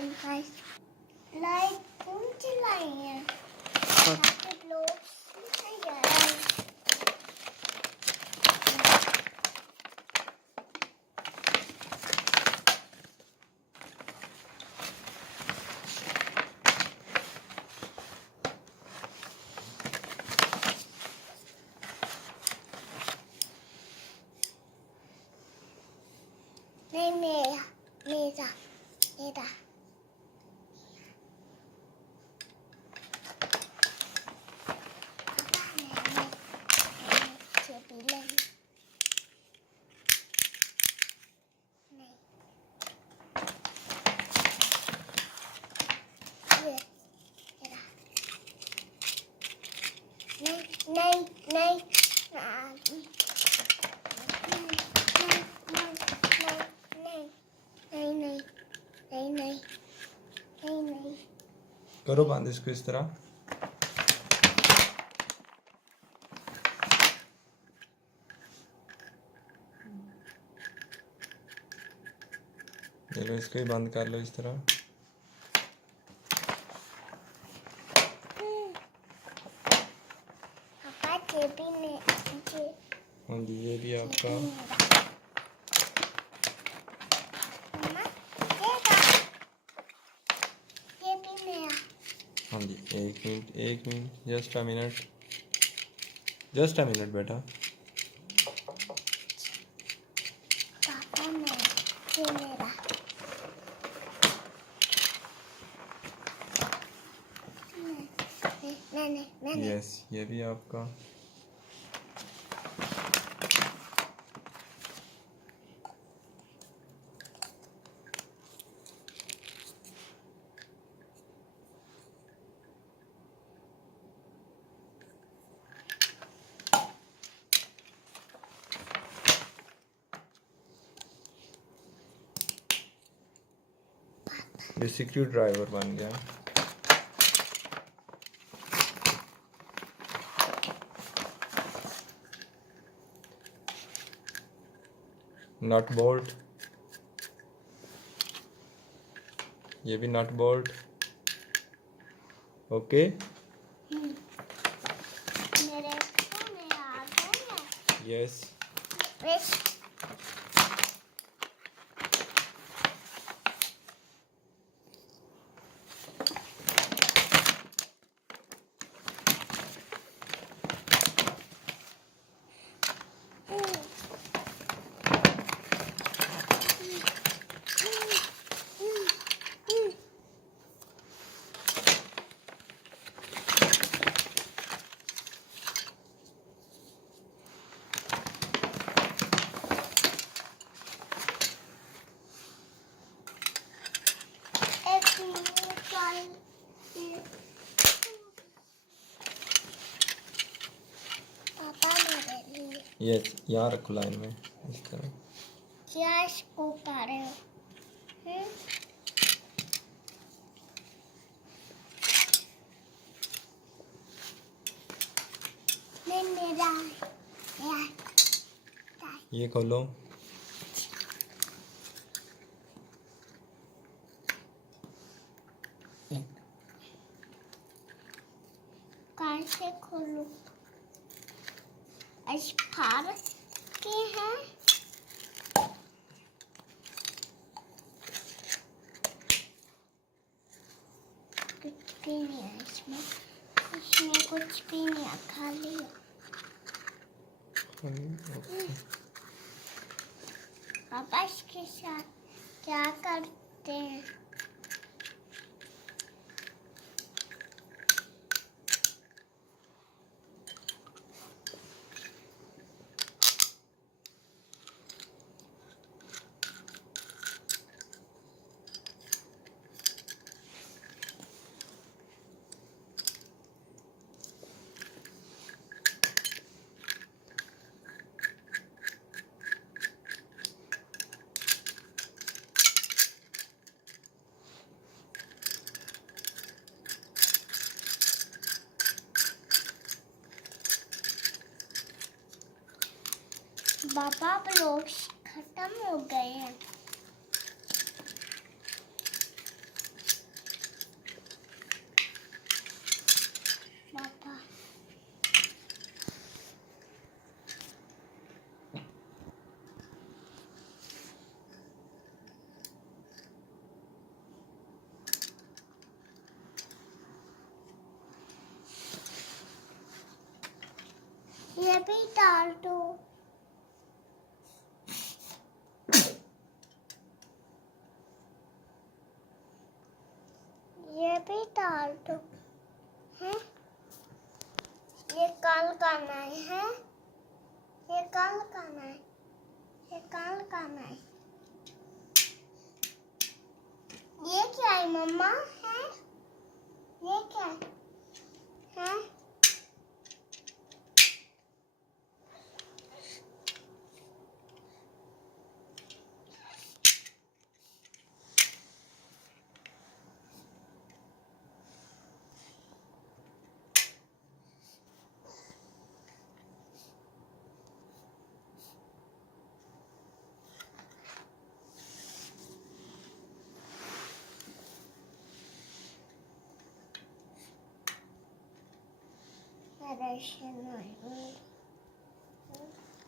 Light क्यों चलाई है? ताकि ब्लॉक्स नहीं जाए। नहीं मेरा मेरा मेरा नहीं नहीं नहीं। करो बांध इसको इस तरह। चलो इसको ही बंद कर लो इस तरह। पापा जेबी में हाँ जी ये भी आपका। मम्मा ये भी मेरा। हाँ जी एक मिनट जस्ट अ मिनट बेटा। पापा ये मेरा। मैंने यस ये भी आपका। ये स्क्रू ड्राइवर बन गया। नट बोल्ट, ये भी नट बोल्ट। ओके मेरे को मेरा आ गया। यस पापा मेरे लिए यस यहाँ रखो लाइन में इस तरह। क्या इसको पा रहे हो? नहीं मेरा ये खोलो। कहाँ से खोलूं? आज फाड़ के हैं। कुछ भी नहीं है इसमें कुछ भी नहीं है, खाली है। पापा इसके साथ क्या करते हैं? पापा ब्लॉक्स खत्म हो गए हैं। ये भी डाल दो। ये भी डाल दो। है ये कल करना है। ये कल करना है। ये कल करना है। ये क्या है मम्मा? है ये क्या है?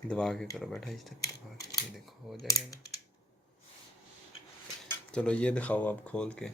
दबा के करो बेटा, इस तक दबा के, ये देखो हो जाएगा ना। चलो ये दिखाओ आप खोल के।